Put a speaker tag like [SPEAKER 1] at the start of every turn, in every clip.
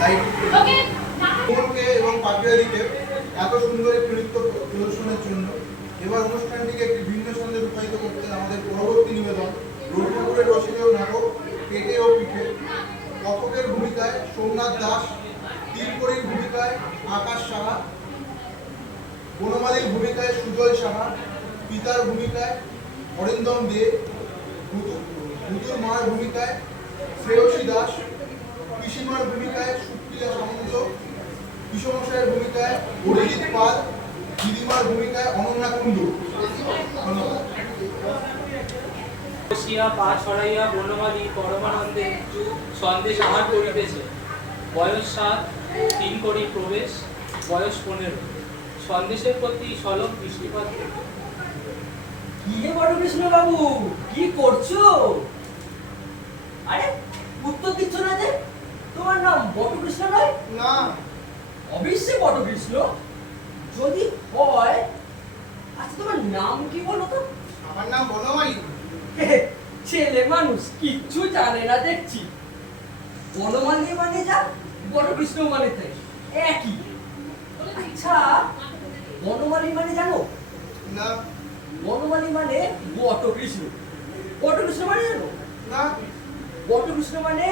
[SPEAKER 1] Light এবং পাপিয়াদিকে এত সুন্দর একটি নৃত্য প্রদর্শনের জন্য এবার অনুষ্ঠানটিকে একটি ভিন্ন ছন্দে রূপায়িত করতে আমাদের পরবর্তী নিবেদন রঘুপুরের রসিদেও নাটক পেটে ও পিঠে। কথকের ভূমিকায় সোমনাথ দাস তীরপরির ভূমিকায় আকাশ সাহা বনমালীর ভূমিকায় সুজয় সাহা পিতার ভূমিকায় অরিন্দম দে ভূত- ভূতুর মার ভূমিকায় শ্রেয়সী দাস পিসিমার ভূমিকায় সুপ্রিয়া সামন্ত কিশোমশাইয়ের ভূমিকায় অরিজিৎ পাল দিদিমার ভূমিকায় অনন্যা কুণ্ডু। ধন্যবাদ।
[SPEAKER 2] বসিয়া পা ছড়াইয়া বনমালী পরমানন্দে সন্দেশ আহার করিতেছে। বয়স সাত তিন করি প্রবেশ বয়স পনেরো। সন্দেশের প্রতি সলভ দৃষ্টিপাত
[SPEAKER 3] কি হে বড় কৃষ্ণ বাবু কি করছ? আরে উত্তর দিচ্ছ না যে তোমার নাম বটকৃষ্ণ নয়?
[SPEAKER 1] না।
[SPEAKER 3] অবশ্যই বটকৃষ্ণ যদি হয় আচ্ছা তোমার নাম কি বলো তো?
[SPEAKER 1] আমার নাম বনমালী।
[SPEAKER 3] ছেলে মানুষ কিচ্ছু জানে না দেখছি। বনমালী মানে যা বটকৃষ্ণ মানে তাই। একই। আচ্ছা বনমালী মানে জানো?
[SPEAKER 1] না।
[SPEAKER 3] বনমালী মানে বটকৃষ্ণ বটকৃষ্ণ মানে জানো?
[SPEAKER 1] না।
[SPEAKER 3] বটকৃষ্ণ মানে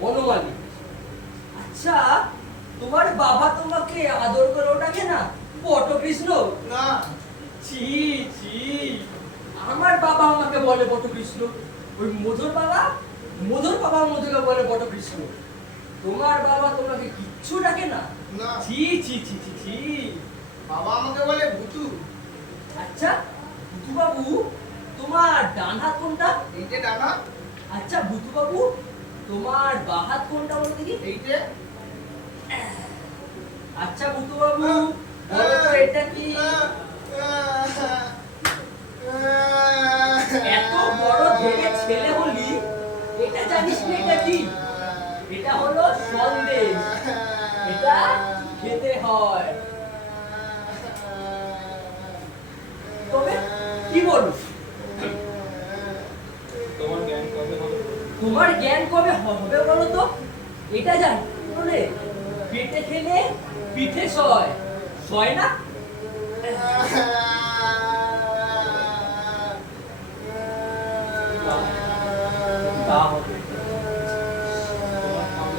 [SPEAKER 3] বনমালী। আচ্ছা তোমার বাবা তোমাকে আদর করে ওটাকে না বটকৃষ্ণ
[SPEAKER 1] না।
[SPEAKER 3] ছি ছি। আমার বাবা আমাকে বলে বটকৃষ্ণ ওই মধুর বাবা মধুর বাবা মধুকে বলে বটকৃষ্ণ তোমার বাবা তোমাকে কিচ্ছু ডাকে না?
[SPEAKER 1] না।
[SPEAKER 3] ছি ছি ছি ছি ছি।
[SPEAKER 1] বাবা আমাকে বলে ভুতু
[SPEAKER 3] আচ্ছা ভুতু বাবু তোমার ডান হাত কোনটা?
[SPEAKER 1] এইটে ডানা
[SPEAKER 3] আচ্ছা ভুতু বাবু তোমার বাঁ হাত কোনটা বলো দেখি?
[SPEAKER 1] এইটে?
[SPEAKER 3] আচ্ছা ভুতু বাবু এটা কি? এত বড় ধেড়ে ছেলে হলি এটা জানিস না এটা কি? এটা হলো সন্দেশ। এটা খেতে হয়। তবে কি বলো
[SPEAKER 2] তোমার জ্ঞান কবে হবে
[SPEAKER 3] বলো তো? এটা জানি। বলে পেটে খেলে পিঠে সয়। সয় না?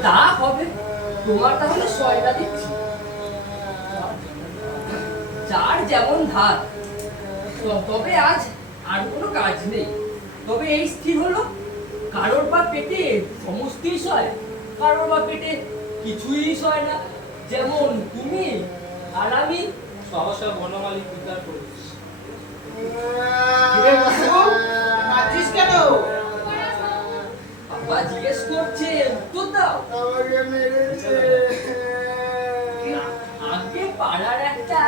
[SPEAKER 2] তা হবে।
[SPEAKER 3] তোমার তাহলে সয়টা দিচ্ছি। যার যেমন ধার। তবে আজ আর কোনো কাজ নেই। তবে এই স্থির হলো। কারোর বা পেটে সমস্তই সয় কারোর বা পেটে কিছুই সয় না। যেমন তুমি আর আমি
[SPEAKER 2] সহসা বনমালী পিতার প্রবেশ
[SPEAKER 1] কেন?
[SPEAKER 3] বাবা জিজ্ঞেস করছে উত্তর দাও।
[SPEAKER 1] আমাকে মেরেছে।
[SPEAKER 3] আগে পাড়ার একটা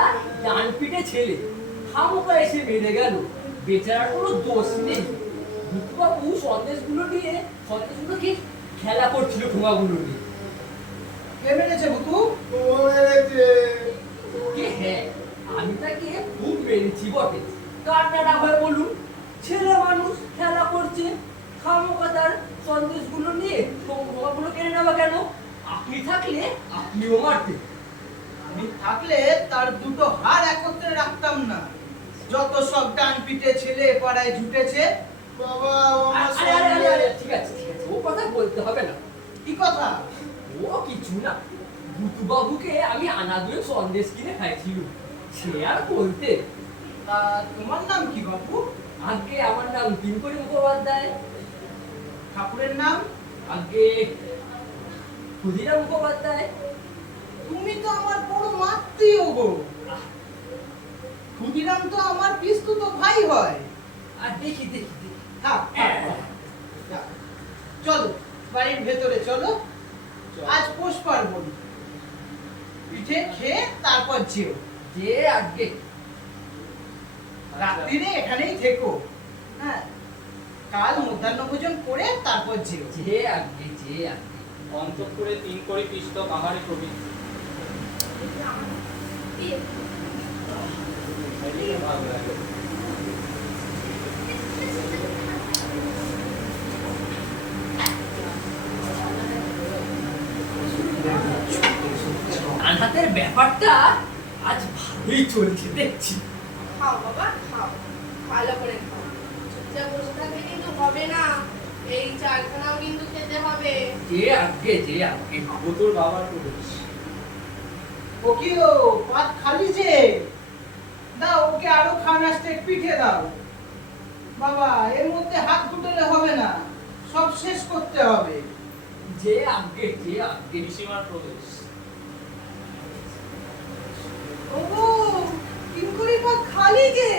[SPEAKER 3] ডান পিটে ছেলে খামোকা এসে মেরে গেল। বেচারার কোনো দোষ নেই। বাবু সন্দেশগুলো নিয়ে সন্দেশগুলোকে খেলা করছিল ঠোঙাগুলো নিয়ে
[SPEAKER 1] কে মেরেছে ভুতু ও মেরেছে।
[SPEAKER 3] কে? হ্যাঁ আমি তাকে খুব মেরেছি বটে। কান্নাটা হয়ে বলুন ছেলে মানুষ খেলা করছে খামোকা তার সন্দেশগুলো নিয়ে ঠোঙাগুলো কেড়ে নেওয়া কেন? আপনি থাকলে আপনিও মারতেন
[SPEAKER 4] আমি থাকলে তার দুটো হার একত্রে রাখতাম না। যত সব ডান পিটে ছেলে পাড়ায় জুটেছে
[SPEAKER 1] বাবা ও
[SPEAKER 3] আরে আরে আরে আরে, ঠিক আছে ঠিক আছে। ও কথা বলতে হবে না।
[SPEAKER 4] কি কথা?
[SPEAKER 3] ও কিছু না। ভুতু আমি আনাদুরে সন্দেশ কিনে খাইছিল। সে আর বলতে।
[SPEAKER 4] তোমার নাম কি বাবু
[SPEAKER 3] আগে আমার নাম তিনকড়ি মুখোপাধ্যায়।
[SPEAKER 4] ঠাকুরের নাম?
[SPEAKER 3] আগে ক্ষুদিরাম মুখোপাধ্যায়।
[SPEAKER 4] তুমি তো আমার বড় মাতৃও গো। ক্ষুদিরাম তো আমার ভাই হয়।
[SPEAKER 3] আর দেখি দেখি দেখি।
[SPEAKER 4] থাক। চলো বাড়ির ভেতরে চলো। আজ পোষ পার্বণ। পিঠে খেয়ে তারপর যেও।
[SPEAKER 3] যে আগে
[SPEAKER 4] রাত্রিরে এখানেই থেকো। হ্যাঁ কাল মধ্যাহ্ন ভোজন করে তারপর যেও।
[SPEAKER 3] যে আগে যে আগে
[SPEAKER 2] অন্তঃপুরে তিন করি পিষ্টক আহারে প্রবৃত্তি ভাগ
[SPEAKER 3] আমাদের ব্যাপারটা আজ ভালোই চলছে দেখছি।
[SPEAKER 5] খাও বাবা খাও। ভালো করে খাও। চুপচাপ বসে থাকলে কিন্তু হবে না। এই চারখানাও কিন্তু খেতে হবে।
[SPEAKER 3] যে আগে যে আগে
[SPEAKER 2] বুতুর বাবার প্রবেশ
[SPEAKER 4] ও কি ও পাত খালি যে? দাও ওকে আরও খানা স্টেক পিঠে দাও। বাবা এর মধ্যে হাত গুটলে হবে না। সব শেষ করতে হবে।
[SPEAKER 3] যে আগে যে আগে
[SPEAKER 2] পিসিমার প্রবেশ।
[SPEAKER 6] ওগো কিঙ্কুরি পথ খালি যে।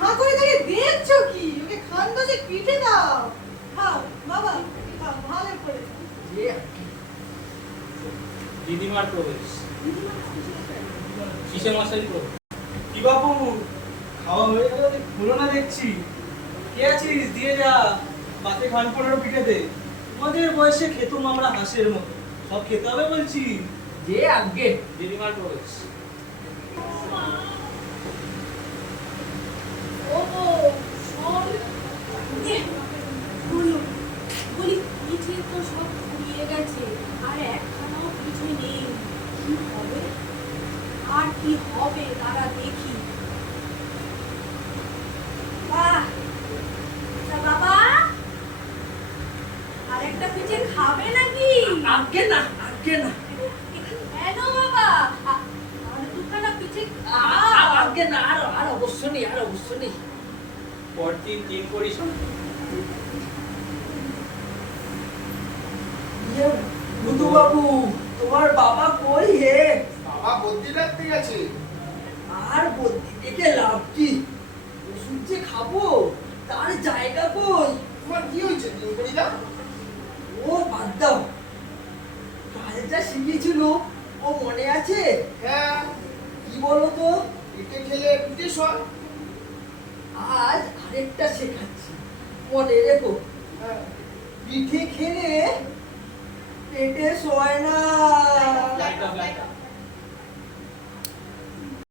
[SPEAKER 6] হাঁ করে দাঁড়িয়ে দেখছ কি? ওকে খান দোষে পিঠে দাও। খাও বাবা খাও ভালো করে।
[SPEAKER 3] যে
[SPEAKER 2] দিদিমার প্রবেশ। শিশে মশাই প্রবেশ।
[SPEAKER 7] কি বাপু? খাওয়া হয়ে গেল হলো না দেখছি। কে আছিস? দিয়ে যা। পাতে খান পনেরো পিঠে দে। আমাদের বয়সে খেতুম আমরা হাঁসের মতো। সব খেতে হবে বলছি।
[SPEAKER 3] যে আগে
[SPEAKER 2] দিদিমার প্রবেশ
[SPEAKER 5] ওগো শোন
[SPEAKER 8] বলো বলি পিঠে তো সব ফুরিয়ে গেছে আর একখানাও পিঠে নেই কি হবে আর কি হবে তারা দেখি। বাবা আরেকটা পিঠে খাবে নাকি?
[SPEAKER 3] আগে না আগে না।
[SPEAKER 8] কেন বাবা? দুখানা পিঠে
[SPEAKER 3] আ- আ-
[SPEAKER 8] খাও
[SPEAKER 3] আগে না আর আর অবশ্য নেই আর অবশ্য নেই।
[SPEAKER 2] পরদিন তিন করি
[SPEAKER 3] বাবু তোমার বাবা কই হে?
[SPEAKER 1] বাবা বদ্যি রাখতে গেছে।
[SPEAKER 3] আর বদ্যি থেকে লাভ কি? ওষুধ যে খাব তার জায়গা কই?
[SPEAKER 1] তোমার কি হয়েছে? কিঙ্করিদা
[SPEAKER 3] ও বাদ দাও। কাল যা শিখিয়েছিল ও মনে আছে?
[SPEAKER 1] হ্যাঁ।
[SPEAKER 3] কি বলো তো?
[SPEAKER 1] পিঠে খেলে পিঠে সর
[SPEAKER 3] আজ আরেকটা শেখাচ্ছি। মনে রেখো।
[SPEAKER 1] হ্যাঁ।
[SPEAKER 3] পিঠে খেলে পেটে শোয় না।